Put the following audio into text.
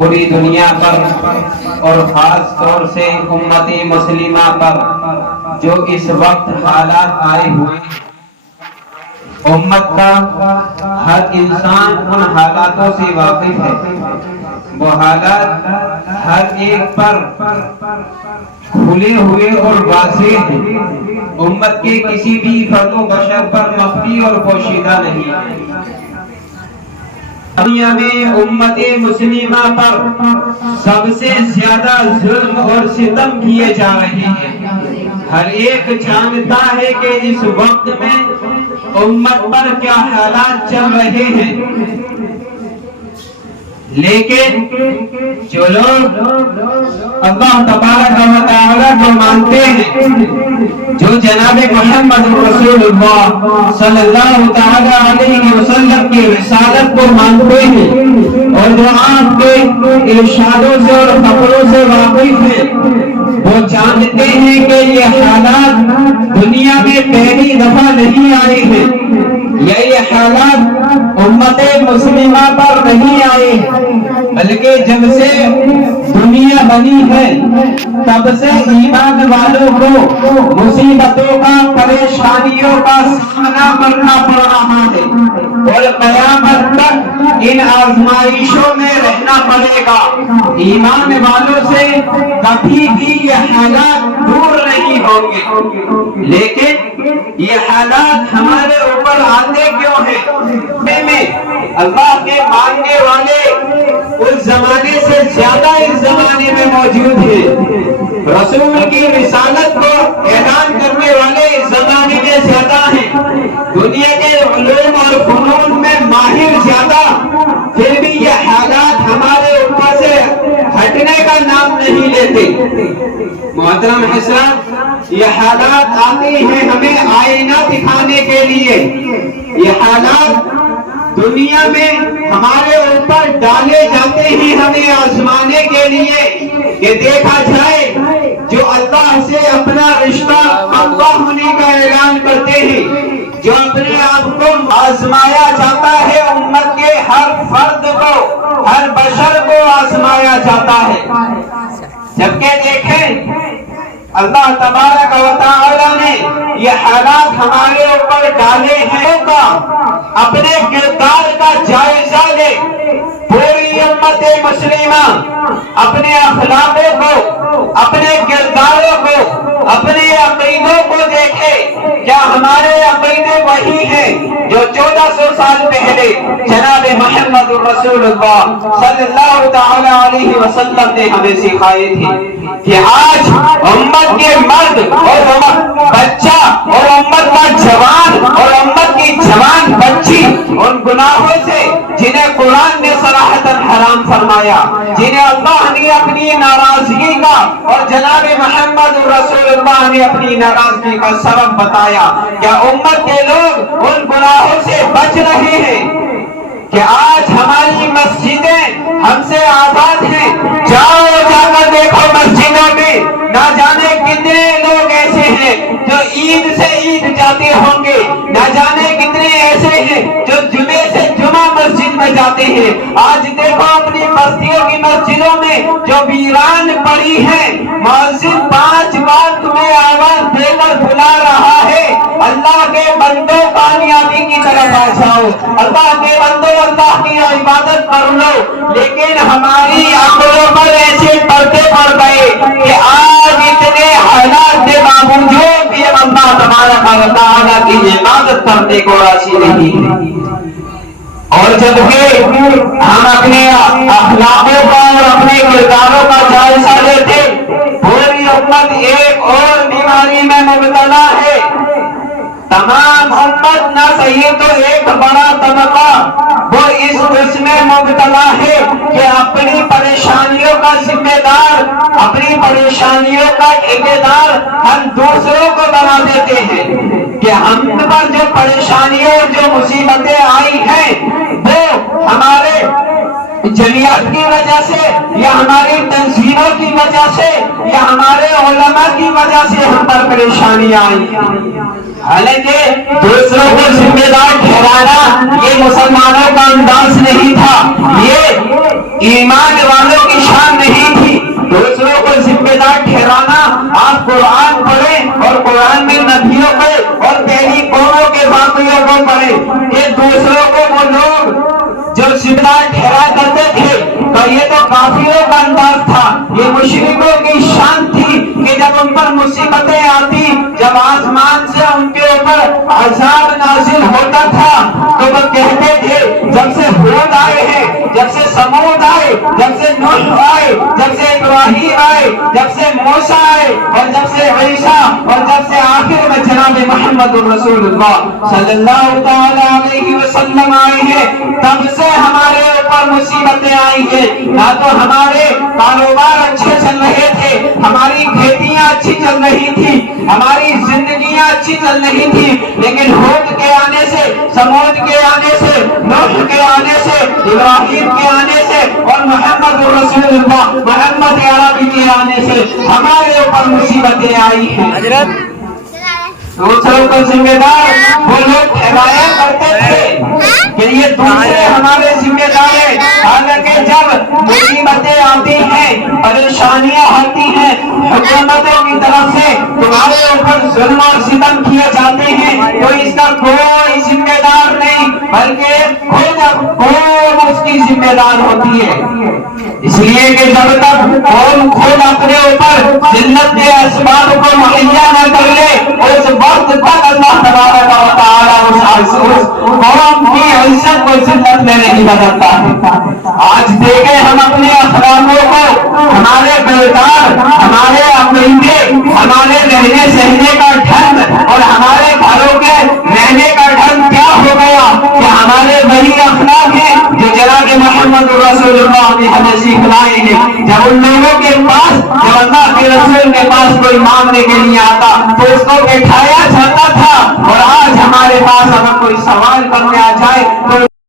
پوری دنیا پر اور خاص طور سے امت مسلمہ پر جو اس وقت حالات آئے ہوئے ہیں، امت کا ہر انسان ان حالاتوں سے واقف ہے۔ وہ حالات ہر ایک پر کھلے ہوئے اور واضح ہیں، امت کے کسی بھی فرد و بشر پر مخفی اور پوشیدہ نہیں ہے۔ دنیا میں امت مسلمہ پر سب سے زیادہ ظلم اور ستم کیے جا رہے ہیں۔ ہر ایک جانتا ہے کہ اس وقت میں امت پر کیا حالات چل رہے ہیں، لیکن جو لوگ اللہ تبارک و تعالی کو مانتے ہیں، جو جناب محمد رسول اللہ صلی اللہ تعالی علیہ وسلم کی رسالت کو مانتے ہیں اور جو آپ کے ارشادوں سے اور خبروں سے واقف ہیں، وہ جانتے ہیں کہ یہ حالات دنیا میں پہلی دفعہ نہیں آئے ہیں، یہ حالات امت مسلمہ پر نہیں آئے ہیں، بلکہ جب سے دنیا بنی ہے تب سے ایمان والوں کو مصیبتوں کا، پریشانیوں کا سامنا کرنا پڑ رہا ہے اور قیامت تک ان آزمائشوں میں رہنا پڑے گا۔ ایمان والوں سے کبھی بھی یہ حالات دور نہیں ہوں گے، لیکن یہ حالات ہمارے اوپر آتے کیوں ہیں؟ اللہ کے ماننے والے اس زمانے سے زیادہ اس زمانے میں موجود ہیں، رسول کی رسالت کو اعلان کرنے والے اس زمانے میں زیادہ ہیں، دنیا کے علوم اور فنون میں ماہر زیادہ، پھر بھی یہ حالات ہمارے اوپر سے ہٹنے کا نام نہیں لیتے۔ محترم حضرات، یہ حالات آتے ہیں ہمیں آئینہ دکھانے کے لیے، یہ حالات دنیا میں ہمارے اوپر ڈالے جاتے ہیں ہمیں آزمانے کے لیے کہ دیکھا جائے جو اللہ سے اپنا رشتہ اللہ ہونے کا اعلان کرتے ہیں، جو اپنے آپ کو آزمایا جاتا ہے، امت کے ہر فرد کو، ہر بشر کو آزمایا جاتا ہے۔ جبکہ دیکھیں اللہ تبارک و تعالی نے یہ حالات ہمارے اوپر ڈالے ہیں، اپنے کردار کا جائزہ لے، پوری امت مسلمہ اپنے اخلاقوں کو، اپنے کرداروں کو، اپنے عقیدوں کو دیکھے، کیا ہمارے عقیدے وہی ہیں جو 1400 سال پہلے جناب محمد رسول اللہ صلی اللہ تعالی علیہ وسلم نے ہمیں سکھائے تھے؟ کہ آج امت کے مرد اور امت بچہ اور امت کا جوان اور امت کی جوان بچی ان گناہوں سے جنہیں قرآن نے صراحتاً حرام فرمایا، جنہیں اللہ نے اپنی ناراضگی کا اور جناب محمد رسول اللہ نے اپنی ناراضگی کا سبب بتایا، کیا امت کے لوگ ان گناہوں سے بچ رہے ہیں؟ کہ آج ہماری مسجدیں ہم سے آزاد ہیں، جاؤ جا کر دیکھو مسجدوں میں نہ جانے کتنے لوگ ایسے ہیں جو عید سے عید جاتے ہوں گے، نہ جانے کتنے ایسے ہیں جو جمعے سے جمعہ مسجد میں جاتے ہیں۔ آج دیکھو اپنی بستیوں کی مسجدوں میں جو ویران پڑی ہیں، مؤذن 5 بار تمہیں آواز دے کر بلا رہا ہے، اللہ کے بندوں کامیابی کی طرف آ جاؤ، اللہ کے بندوں اللہ کی عبادت کر لو، لیکن ہماری عقلوں پر ایسے پردے پڑ گئے کہ آج اتنے حالات کے باوجود بھی اللہ تبارک و تعالیٰ کی عبادت کرنے کو راضی نہیں ہے۔ اور جبکہ ہم اپنے اخلاقوں کا اور اپنے کرداروں کا جائزہ لیتے، پوری امت ایک اور بیماری میں مبتلا ہے۔ تمام امت نہ صحیح تو ایک بڑا طبقہ وہ اس قسم میں مبتلا ہے کہ اپنی پریشانیوں کا ذمہ دار، اپنی پریشانیوں کا ٹھیکیدار ہم دوسروں کو بنا دیتے ہیں کہ ہم پر جو پریشانیوں اور جو مصیبتیں آئی ہیں وہ ہمارے جمعیت کی وجہ سے یا ہماری تنظیموں کی وجہ سے یا ہمارے علماء کی وجہ سے ہم پر پریشانیاں آئی ہیں۔ حالانکہ دوسروں کو ذمہ دار ٹھہرانا یہ مسلمانوں کا انداز نہیں تھا، یہ ایمان والوں کی شان نہیں تھی دوسروں کو ذمہ دار ٹھہرانا۔ آپ قرآن پڑھیں اور قرآن میں نبیوں کو اور پہلی قوموں کے واقعوں کو پڑھیں کہ دوسروں کو وہ لوگ جو ذمہ دار ٹھہرا کرتے تھے تو یہ تو کافروں کا انداز تھا، یہ مشرکوں کی شان تھی کہ جب ان پر مصیبتیں آتی، جب آسمان سے ان کے اوپر عذاب نازل ہوتا تھا تو وہ کہتے تھے جب سے ہود آئے ہیں، جب سے سمود آئے، جب سے نوح آئے، جب سے ابراہیم آئے، جب سے موسیٰ آئے اور جب سے عیسیٰ اور جب سے آخر میں جناب محمد رسول اللہ صلی اللہ تعالی علیہ وسلم آئے ہیں، تب سے ہمارے اوپر مصیبتیں آئی ہیں۔ نہ تو ہمارے کاروبار اچھے چل رہے تھے، ہماری کھیتیاں اچھی چل رہی تھی، ہماری زندگیاں اچھی چل رہی تھی، لیکن ہود کے آنے سے، سمود کے آنے سے، نوح کے آنے سے، ابراہیم کے آنے سے اور محمد رسول اللہ محمد عربی کے آنے سے ہمارے اوپر مصیبتیں آئی ہیں۔ دوسروں کو ذمہ دار وہ لوگ ٹھہرایا کرتے تھے کہ یہ دوسرے ہمارے ذمہ دار ہیں، حالانکہ جب مصیبتیں آتی ہیں، پریشانیاں ہوتی ہیں، حکومتوں کی طرف سے تمہارے اوپر ظلم اور ستم کیے جاتے ہیں تو اس کا کوئی ذمہ دار نہیں، بلکہ قوم اس کی ذمہ دار ہوتی ہے۔ اس لیے کہ جب تک قوم خود اپنے اوپر ذلت کے اسباب کو مہیا نہ کر لے، اس وقت تک اللہ تبارک و تعالیٰ اس قوم کی عزت کو ذلت میں نہیں بدلتا ہے۔ آج دیکھیں ہم اپنے اخلاقوں کو، ہمارے کردار، ہمارے عقیدے، ہمارے رہنے سہنے کا ڈھنگ اور ہمارے گھروں کے رہنے کا ڈھنگ کیا ہو گیا کہ ہمارے وہی اخلاق ہیں جو جناب محمد رسول اللہ نے ہمیں سکھلائے ہیں۔ جب ان لوگوں کے پاس، جب اللہ کے رسول کے پاس کوئی مانگنے کے لیے آتا تو اس کو بٹھایا جاتا تھا، اور آج ہمارے پاس اگر کوئی سوال کرنے آ جائے تو